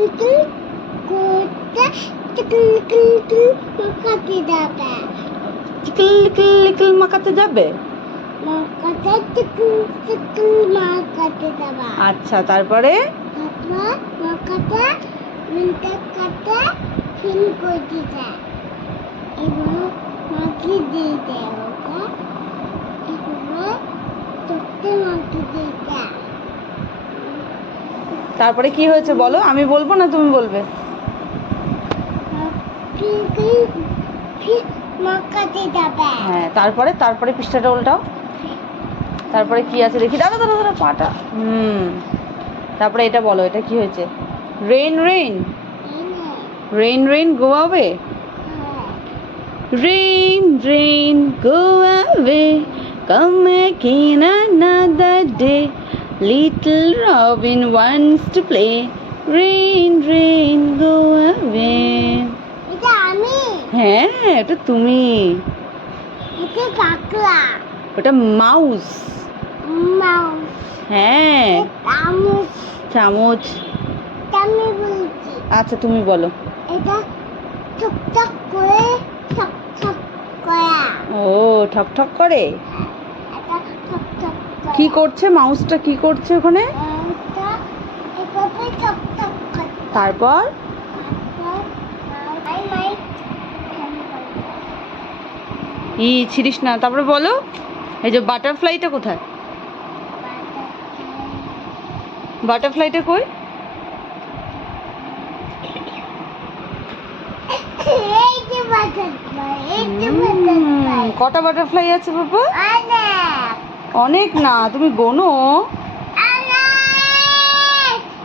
টুটু কোটা টুকুন টুকুন মাকাতে যাবে। লিকল লিকল লিকল মাকাতে যাবে? মাকাতে টুকুন টুকুন মাকাতে যাবে। আচ্ছা তারপরে? তারপর মাকাতে মিনটা কাটে ফিল করতে যায়। এবং মাকে দিয়ে দেয় ওকে? এগুলো চোখতে মাকে দিয়ে দেয় তারপরে কি হয়েছে বলো? আমি বলব না তুমি বলবে? হ্যাঁ তারপরে তারপরে পৃষ্ঠাটা উল্টাও। তারপরে কি আছে দেখি। দাদা দাদা দাদা, পাটা। হুম। তারপরে এটা বলো, এটা কি হয়েছে? Rain rain rain rain go away rain rain go away come again another day little robin wants to play. Rain rain go away. এটা আমি। হ্যাঁ এটা তুমি। এটা কাকড়া ওটা মাউস। মাউস। হ্যাঁ। চামচ। চামচ। আমি বলছি। আচ্ছা তুমি বলো। এটা টুকটাক করে ঠক ঠক করা। ও ঠক ঠক করে এটা ঠক ঠক করে? কি করছে? মাউসটা কি করছে ওখানে? তারপর? ই ছিড়িস না। তারপরে বলো এই যে বাটারফ্লাইটা কোথায়? বাটারফ্লাইটা কই? কটা বাটারফ্লাই আছে বাবা? অনেক না, তুমি গোনো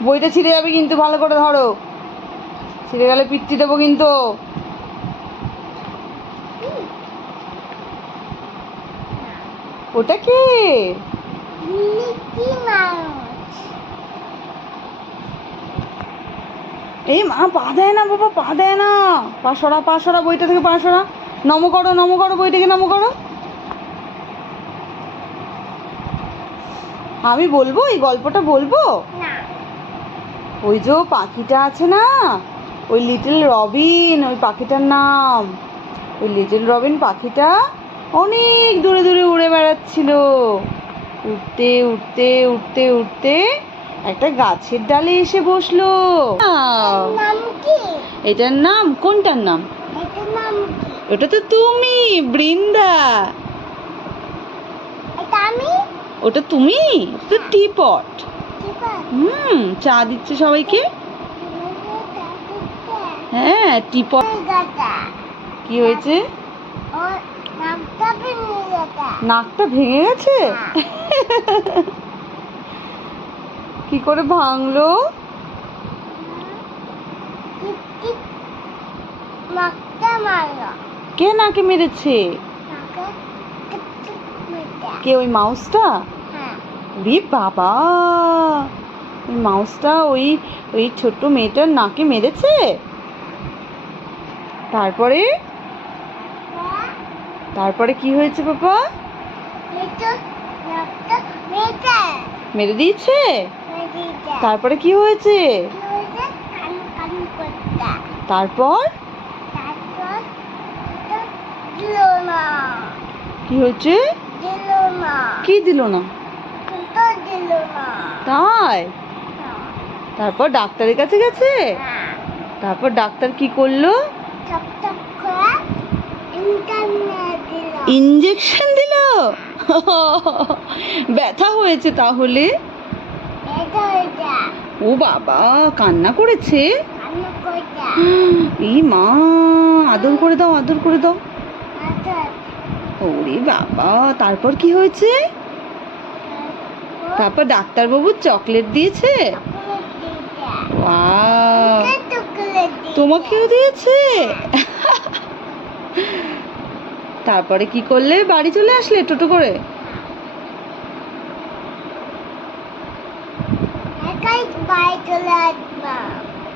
বইটা ছিঁড়ে যাবে কিন্তু ভালো করে ধরো। ছিঁড়ে গেলে পিট্টি দেবো কিন্তু। ওটা কি? এই মা, পা দেয় না বাবা, পা দেয় না। পা সরা পা সরা বইটা থেকে, পা সরা। নম করো নম করো বইটাকে, নম করো। আমি বলব এই গল্পটা বলব? ওই যে পাখিটা আছে না? ওই লিটল রবিন ওই পাখিটার নাম। ওই লিটল রবিন পাখিটা অনেক দূরে দূরে উড়ে বেড়াচ্ছিল। উঠতে উঠতে উঠতে উঠতে একটা গাছের ডালে এসে বসল। এটার নাম কোনটার নাম? এটা ওটা তো তুমি বৃন্দা। ওটা তুমি? তো টিপট হুম চা দিচ্ছে সবাইকে? হ্যাঁ টিপট কি হয়েছে? নাকটা ভেঙে গেছে। কি করে ভাঙলো? কে নাকে মেরেছে। কে ওই মাউসটা? হ্যাঁ রে বাবা! ওই মাউসটা ওই ওই ছোট্ট মেয়েটার নাকে মেরেছে? তারপরে? তারপরে কি হয়েছে বাবা মেরে দিয়েছে? তারপরে কি হয়েছে? তারপর? কি হয়েছে? কি দিল না? তাই? তারপর ডাক্তারের কাছে গেছে? হ্যাঁ। তারপর ডাক্তার কি করল? ইঞ্জেকশন দিল। ব্যথা হয়েছে তাহলে? ও বাবা কান্না করেছে। এই মা আদর করে দাও আদর করে দাও। আচ্ছা। ওরে বাবা তারপর কি হয়েছে? তারপর ডাক্তারবাবু চকলেট দিয়েছে? তোমাকেও দিয়েছে? তারপরে কি করলে? বাড়ি চলে আসলে টোটো করে?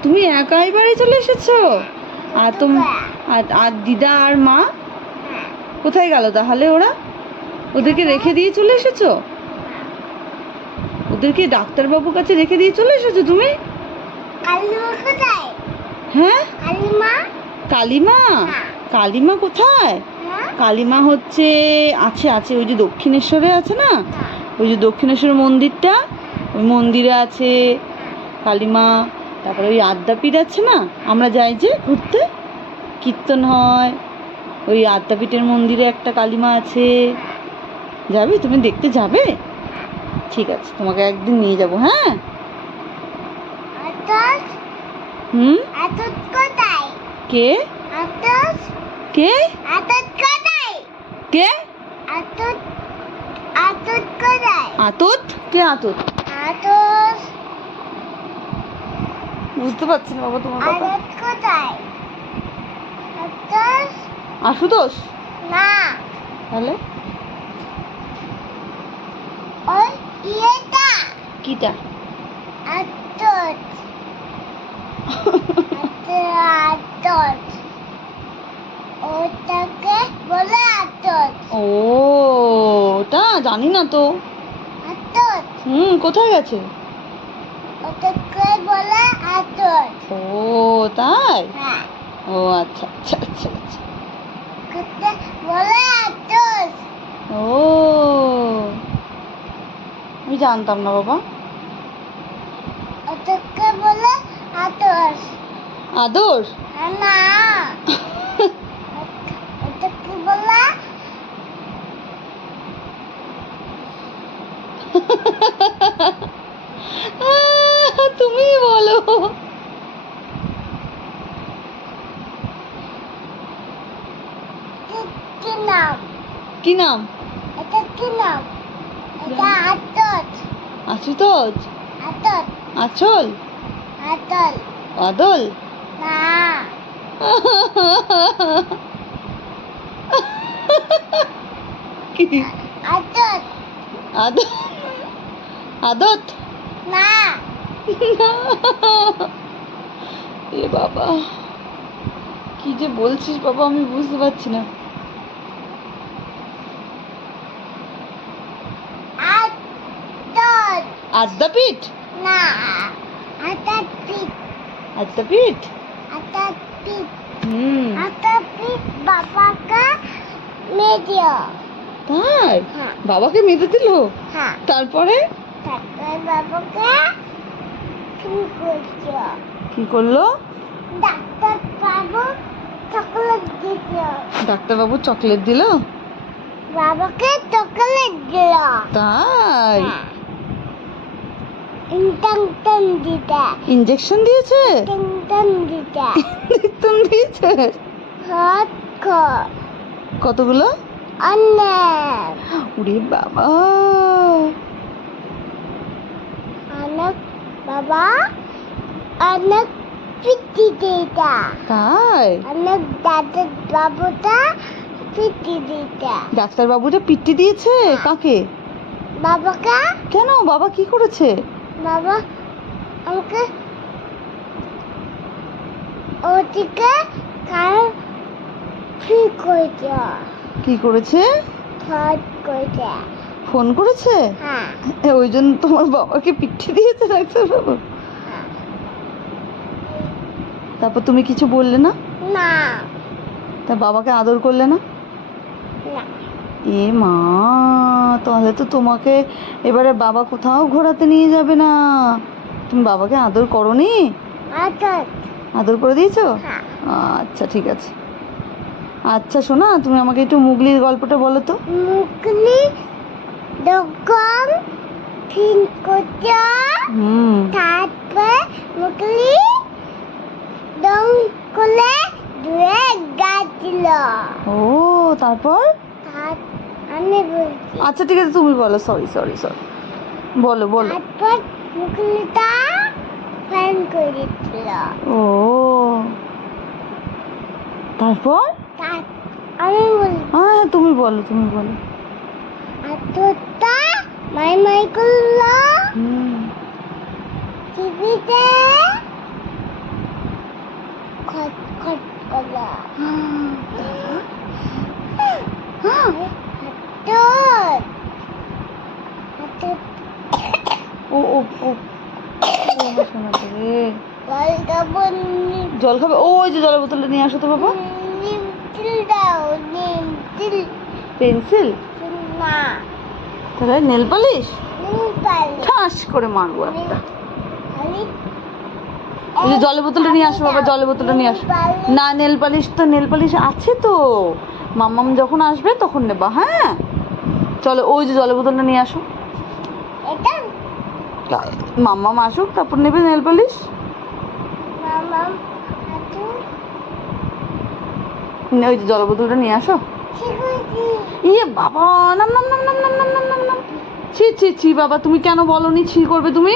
তুমি একাই বাড়ি চলে এসেছ? আর তোম আর- দিদা আর মা? হ্যাঁ। কোথায় গেল তাহলে ওরা? ওদেরকে রেখে দিয়ে চলে এসেছ? ওদেরকে ডাক্তারবাবুর কাছে রেখে দিয়ে চলে এসেছ তুমি? হ্যাঁ? কালিমা? কালিমা? হ্যাঁ। কালিমা কোথায়? হ্যাঁ? কালিমা হচ্ছে আছে আছে ওই যে দক্ষিণেশ্বরে আছে না? হ্যাঁ। ওই যে দক্ষিণেশ্বর মন্দিরটা? ওই মন্দিরে আছে কালিমা তারপরে ওই আদ্যাপীঠ আছে না? আমরা যাই যে ঘুরতে। কীর্তন হয়। ওই আদ্যাপীঠের মন্দিরে একটা কালিমা আছে। যাবে? তুমি দেখতে যাবে? ঠিক আছে তোমাকে একদিন নিয়ে যাব হ্যাঁ? হুম? কে? কে? কে? আতত? কে আতত? বুঝতে পারছি না বাবা তোমার কথা। আশুতোষ? না। তাহলে ওই ইয়েটা কিটা? ওটাকে বলে ও ওটা জানি না তো। আতস হুম কোথায় গেছে? ওটাকে বলে আতস ও তাই? হ্যাঁ। ও আচ্ছা আচ্ছা আচ্ছা আচ্ছা। বলে আতস ও আমি জানতাম না বাবা। ওটাকে বলে আতস আদর? হ্যাঁ না। ওটাকে বলে তুমি বলো। কি- নাম? কি নাম? এটা কি নাম? আশুতোষ আচল? আদল আদত? আদত? না। এ বাবা। কি যে বলছিস বাবা আমি বুঝতে পারছি না। আদ্যাপীঠ না আদ্যাপীঠ আতস পিট হুম পিট বাবাকে মেদিও তাই? হ্যাঁ। বাবাকে মেরে দিল? হ্যাঁ। তারপরে? তারপর বাবাকে কি করছ? কি করল? ডাক্তার বাবু চকলেট দিল। ডাক্তারবাবু চকলেট দিল? বাবাকে চকলেট দিল। তাই? দিতে ইঞ্জেকশন দিয়েছে? ইঞ্জেকশন দিয়েছে? কতগুলো? অনেক উরে বাবা। অনেক বাবা। অনেক পিটি দিতা। তাই? অনেক দাদা বাবুটা পিটি দিতা। ডাক্তারবাবুটা পিটি দিয়েছে কাকে? বাবাকে? কেন? বাবা কি করেছে? বাবা আমাকে ওদিকে কার ফ্রি করেছে? কি করেছে? করেছে। ফোন করেছে? হ্যাঁ। ওই জন্য তোমার বাবাকে পিঠে দিয়েছে ডাক্তারবাবু হ্যাঁ। তারপর তুমি কিছু বললে না? না। তা বাবাকে আদর করলে না? এ মা তাহলে তো তোমাকে এবারে বাবা কোথাও ঘোরাতে নিয়ে যাবে না। তুমি বাবাকে আদর করনি? আদর। করে দিয়েছ? হ্যাঁ। আচ্ছা ঠিক আছে। আচ্ছা শোনা তুমি আমাকে একটু মুগলির গল্পটা বলো তো। মুকলি দোকান ঠিক করছে হুম। তারপর দম গাছিল ও তারপর? আচ্ছা ঠিক আছে তুমি বলো সরি সরি সরি বলো বলো। ও। তারপর? আমি বলছি। হ্যাঁ তুমি বলো তুমি বলো। আতটা মাই মাই করল। টিভিতে খট খট করল হাতত হাতত ও ও ও ও আমার সোনাটা রে জল খাব নিম জল খাবে? ওই যে জলের বোতলটা নিয়ে আসো তো বাবা। পেন্সিল? তাহলে নেল পালিশ? ঠাস করে মারবো একটা। ওই যে জলের বোতলটা নিয়ে আসো বাবা জলের বোতলটা নিয়ে আসো। না নেল পালিশ তো নেল পালিশ আছে তো। মাম্মাম যখন আসবে তখন নেবা হ্যাঁ? চলো ওই যে জলের বোতলটা নিয়ে আসো। মাম্মাম আসুক তারপর নেবে নেল পালিশ। ওই যে জল বোতলটা নিয়ে আসো। ইয়ে বাবা নাম নাম নাম নাম নাম নাম নাম নাম। ছি ছি ছি, বাবা, তুমি কেন বলনি, ছি করবে তুমি?